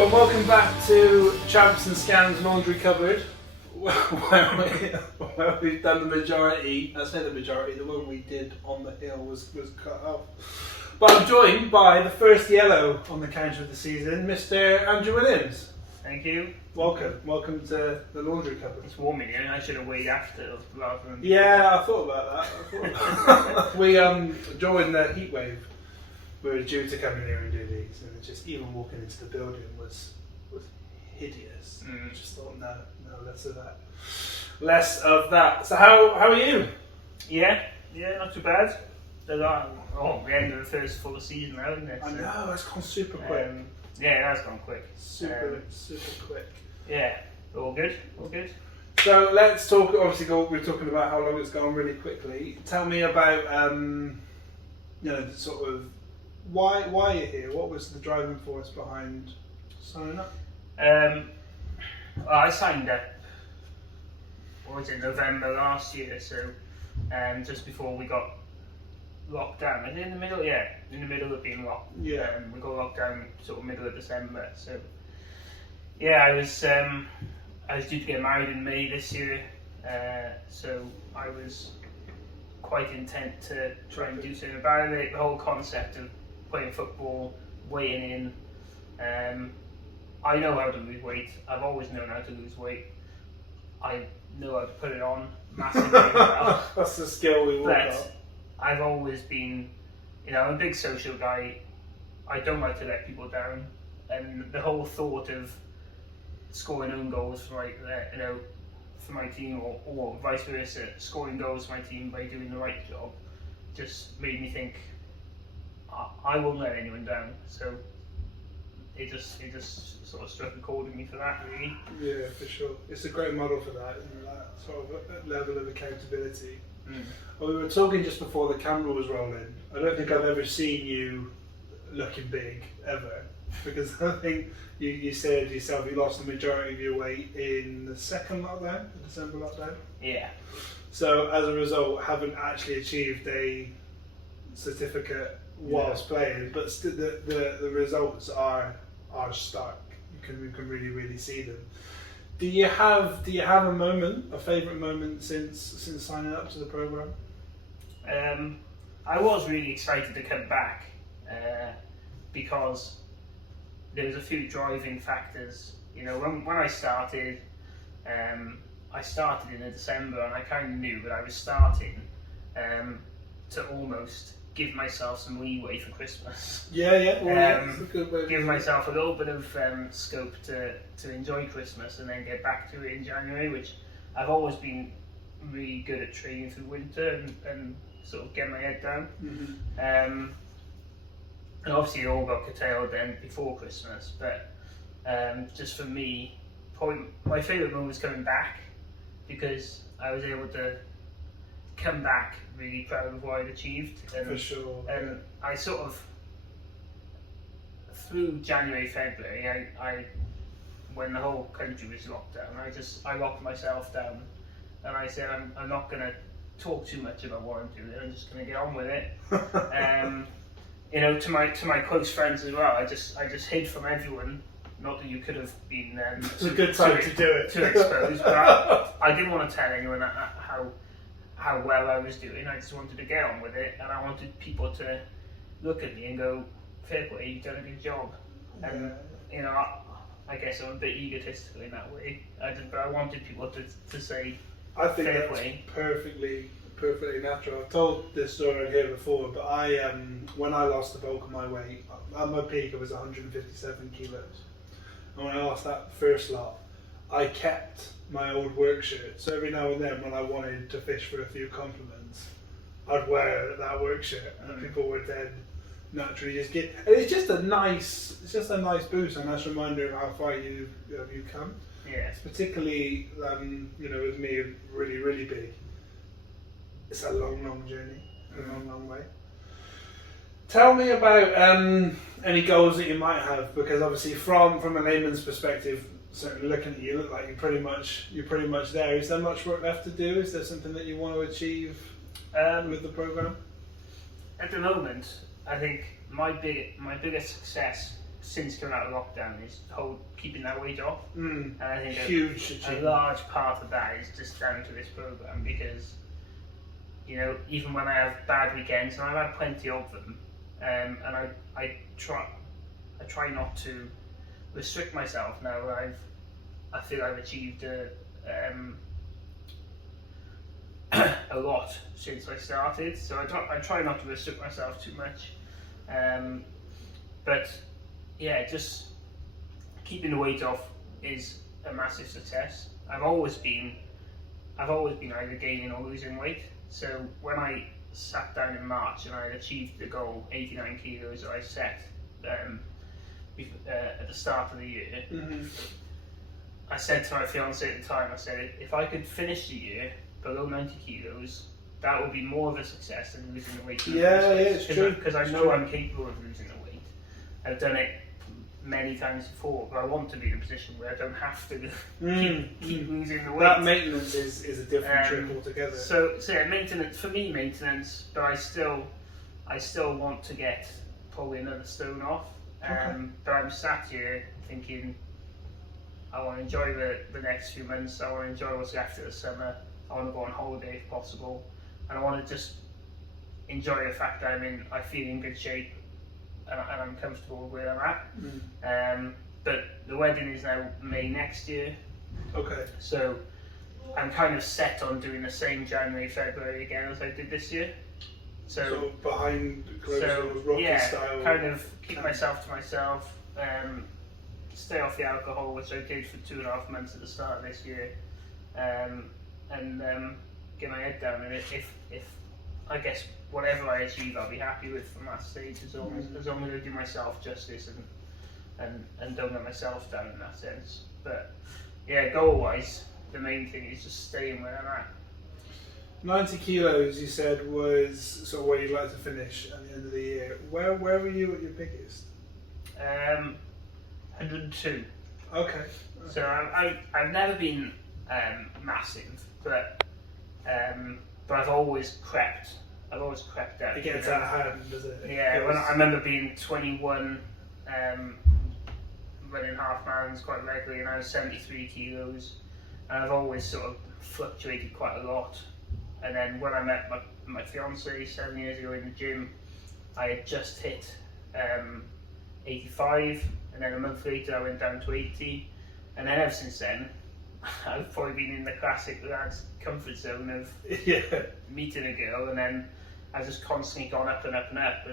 Hello and welcome back to Champs and Scams Laundry Cupboard, where we've done the majority. I say the majority. The one we did on the hill was cut off. But I'm joined by the first yellow on the counter of the season, Mr. Andrew Williams. Thank you. Welcome to the laundry cupboard. It's warm in here, and I should have waited after rather than. Yeah, I thought about that. We during the heat wave, we were due to come in here and do these, and just even walking into the building was hideous. I just thought, no, less of that. Less of that. So how are you? Yeah, not too bad. The end of the first full season now, isn't it? I know, it's gone super quick. Yeah, it has gone quick. Super quick. Yeah, all good. So let's talk. Obviously, we're talking about how long it's gone really quickly. Tell me about sort of why you're here. What was the driving force behind signing up? I signed up. What was it, November last year? So, just before we got locked down. Was it in the middle? Yeah, in the middle of being locked. Yeah. We got locked down sort of middle of December. So, yeah, I was due to get married in May this year. So I was quite intent to try and do something about it. The whole concept of playing football, weighing in. I know how to lose weight. I've always known how to lose weight. I know how to put it on massively well. That's the skill we work on. I've always been, I'm a big social guy. I don't like to let people down, and the whole thought of scoring own goals for my team, or vice versa, scoring goals for my team by doing the right job, just made me think I won't let anyone down. So it just sort of struck a chord with me for that, really. Yeah, for sure. It's a great model for that, isn't it? That sort of level of accountability. Well, we were talking just before the camera was rolling. I don't think I've ever seen you looking big, ever. Because I think you said yourself you lost the majority of your weight in the second lockdown, the December lockdown. Yeah. So as a result, haven't actually achieved a certificate whilst playing, but the results are stark. You can really see them. Do you have a moment, a favourite moment since signing up to the programme? I was really excited to come back because there was a few driving factors. When I started in December, and I kind of knew that I was starting to almost give myself some leeway for Christmas. Yeah. That's a good way. Give myself a little bit of scope to enjoy Christmas and then get back to it in January, which I've always been really good at training through winter and sort of get my head down. And obviously it all got curtailed then before Christmas, but just for me, probably my favourite moment was coming back, because I was able to come back really proud of what I'd achieved. And, for sure. And I sort of, through January, February, I when the whole country was locked down, I locked myself down, and I said I'm not going to talk too much about what I'm doing. I'm just going to get on with it. To my close friends as well, I just hid from everyone. Not that you could have been. It's a good time to do it. To expose, but I didn't want to tell anyone how well I was doing. I just wanted to get on with it, and I wanted people to look at me and go, "Fair play, you've done a good job." And I guess I'm a bit egotistical in that way. But I wanted people to say, I think fair that's play. perfectly natural. I've told this story on here before, but when I lost the bulk of my weight, at my peak I was 157 kilos, and when I lost that first lot, I kept my old work shirt. So every now and then, when I wanted to fish for a few compliments, I'd wear that work shirt, and people would then naturally just get. And it's just a nice boost, and a nice reminder of how far you've come. Yeah. It's particularly, with me, really big. It's a long journey, a long way. Tell me about any goals that you might have, because obviously from a layman's perspective, certainly looking at you, look like you're pretty much there. Is there much work left to do? Is there something that you want to achieve with the programme? At the moment, I think my biggest success since coming out of lockdown is keeping that weight off. And I think Huge a achievement. large part of that is just down to this program, because you know, even when I have bad weekends, and I've had plenty of them, and I try not to restrict myself now. I feel I've achieved a lot since I started, so I try not to restrict myself too much. But yeah, just keeping the weight off is a massive success. I've always been either gaining or losing weight. So when I sat down in March and I had achieved the goal, 89 kilos that I set at the start of the year, I said to my fiance at the time, I said, if I could finish the year below 90 kilos, that would be more of a success than losing the weight. It's true. Because I know I'm capable of losing the weight. I've done it many times before, but I want to be in a position where I don't have to keep losing the weight. That maintenance is a different trick altogether. So yeah, maintenance, but I still want to get probably another stone off. But I'm sat here thinking, I want to enjoy the next few months. I want to enjoy what's left of the summer. I want to go on holiday if possible, and I want to just enjoy the fact that I feel in good shape, and I'm comfortable where I'm at. But the wedding is now May next year. Okay. So I'm kind of set on doing the same January, February again as I did this year. So behind closed doors, Rocky style. kind of keep myself to myself. Stay off the alcohol, which I did for 2.5 months at the start of this year, and get my head down. And if I guess whatever I achieve, I'll be happy with from that stage, as long as I do myself justice and don't let myself down in that sense. But yeah, goal-wise, the main thing is just staying where I'm at. 90 kilos, you said, was sort of where you'd like to finish at the end of the year. Where were you at your biggest? 102. Okay. So I've never been massive, but I've always crept. I've always crept out. It gets out of hand, does it? Yeah. When I remember being 21, running half marathons quite regularly, and I was 73 kilos, and I've always sort of fluctuated quite a lot. And then when I met my fiance 7 years ago in the gym, I had just hit 85, and then a month later I went down to 80, and then ever since then I've probably been in the classic lad's comfort zone of meeting a girl, and then I've just constantly gone up and up and up,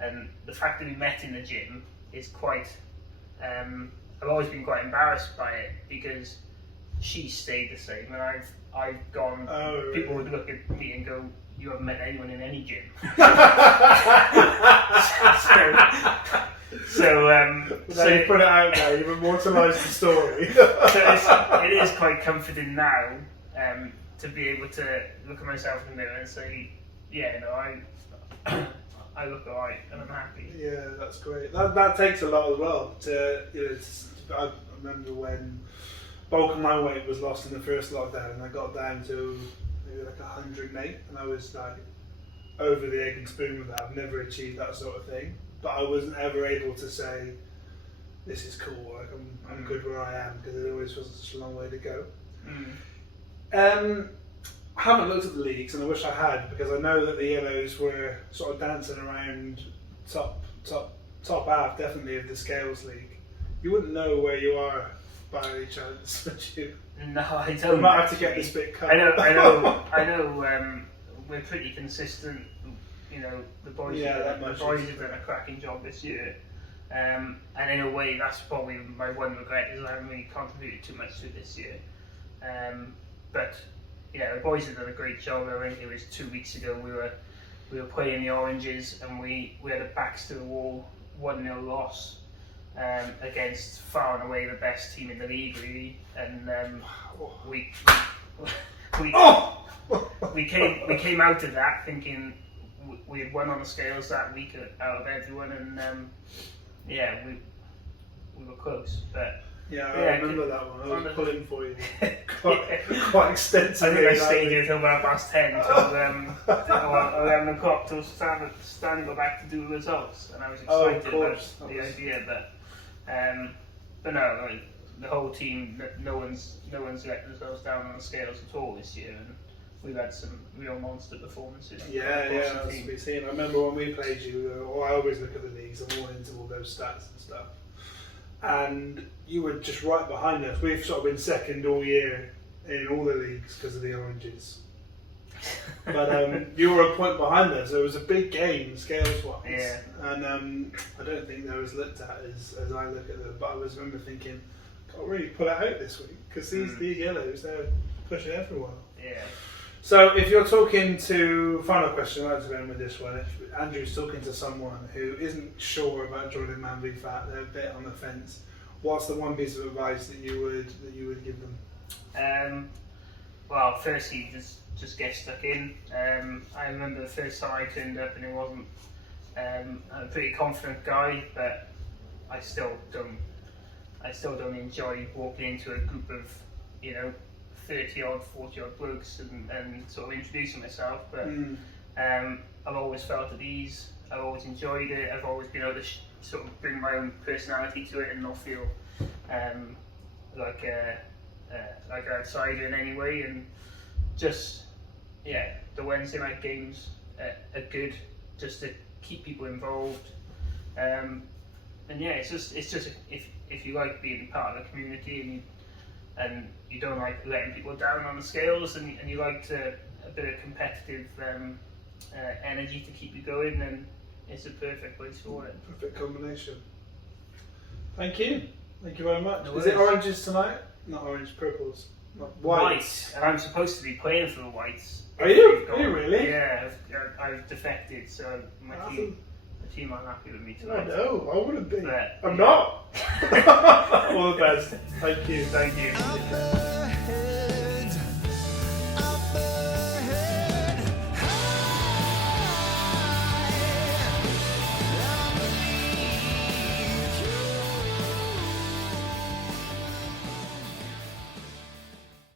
and the fact that we met in the gym is quite, I've always been quite embarrassed by it, because she stayed the same, and I've gone, people would look at me and go, you haven't met anyone in any gym. So you put it out there, you've immortalised the story. So it is quite comforting now to be able to look at myself in the mirror and say, yeah, no, I look alright and I'm happy. Yeah, that's great. That takes a lot as well. I remember when bulk of my weight was lost in the first lockdown, and I got down to maybe like 108, and I was like over the egg and spoon with that. I've never achieved that sort of thing, but I wasn't ever able to say this is cool, like I'm good where I am, because it always was such a long way to go. I haven't looked at the leagues, and I wish I had, because I know that the yellows were sort of dancing around top half, definitely, of the Scales League. You wouldn't know where you are by any chance, would you? No, I don't. We might have to get this bit cut. I know. We're pretty consistent. You know, the boys have done a cracking job this year. And in a way, that's probably my one regret, is I haven't really contributed too much to it this year. But yeah, the boys have done a great job. I think it was 2 weeks ago we were playing the Oranges, and we had a backs to the wall 1-0 loss against far and away the best team in the league, really. And we came out of that thinking we had won on the scales that week out of everyone, and we were close. But I remember that one. I was pulling for you. quite extensively. I think I stayed here till about past 10, till 11 o'clock, till Stan got back to do the results, and I was excited about the idea. But no, like, the whole team, no one's let themselves down on the scales at all this year, and we've had some real monster performances. Yeah, that's to be seen. I remember when we played you, I always look at the leagues, I'm all into all those stats and stuff. And you were just right behind us. We've sort of been second all year in all the leagues because of the oranges. But you were a point behind us. So it was a big game scales-wise. Yeah. And I don't think they was looked at as I look at them. But I was remember thinking, can't really pull it out this week because these yellows, they're pushing everyone. Yeah. So if you're talking to, final question, I'd like to go in with this one. If Andrew's talking to someone who isn't sure about joining MANvFAT, they're a bit on the fence, what's the one piece of advice that you would give them? Well, firstly, just get stuck in. I remember the first time I turned up and it wasn't, I'm a pretty confident guy, but I still don't enjoy walking into a group of, 30 odd, 40 odd blokes and sort of introducing myself, but I've always felt at ease, I've always enjoyed it, I've always been able to sort of bring my own personality to it and not feel like an outsider in any way, and just, the Wednesday night games are good just to keep people involved, and it's just if you like being part of the community and you don't like letting people down on the scales, and you like a bit of competitive energy to keep you going, then it's a perfect place for it. Perfect combination. Thank you very much. No Is it oranges tonight? Not orange, purples. Not whites. White. I'm supposed to be playing for the whites. Are you? Are you really? Yeah, I've defected, so the team aren't happy with me tonight. I know, I wouldn't be. But, I'm not. All the best. Thank you. Thank you.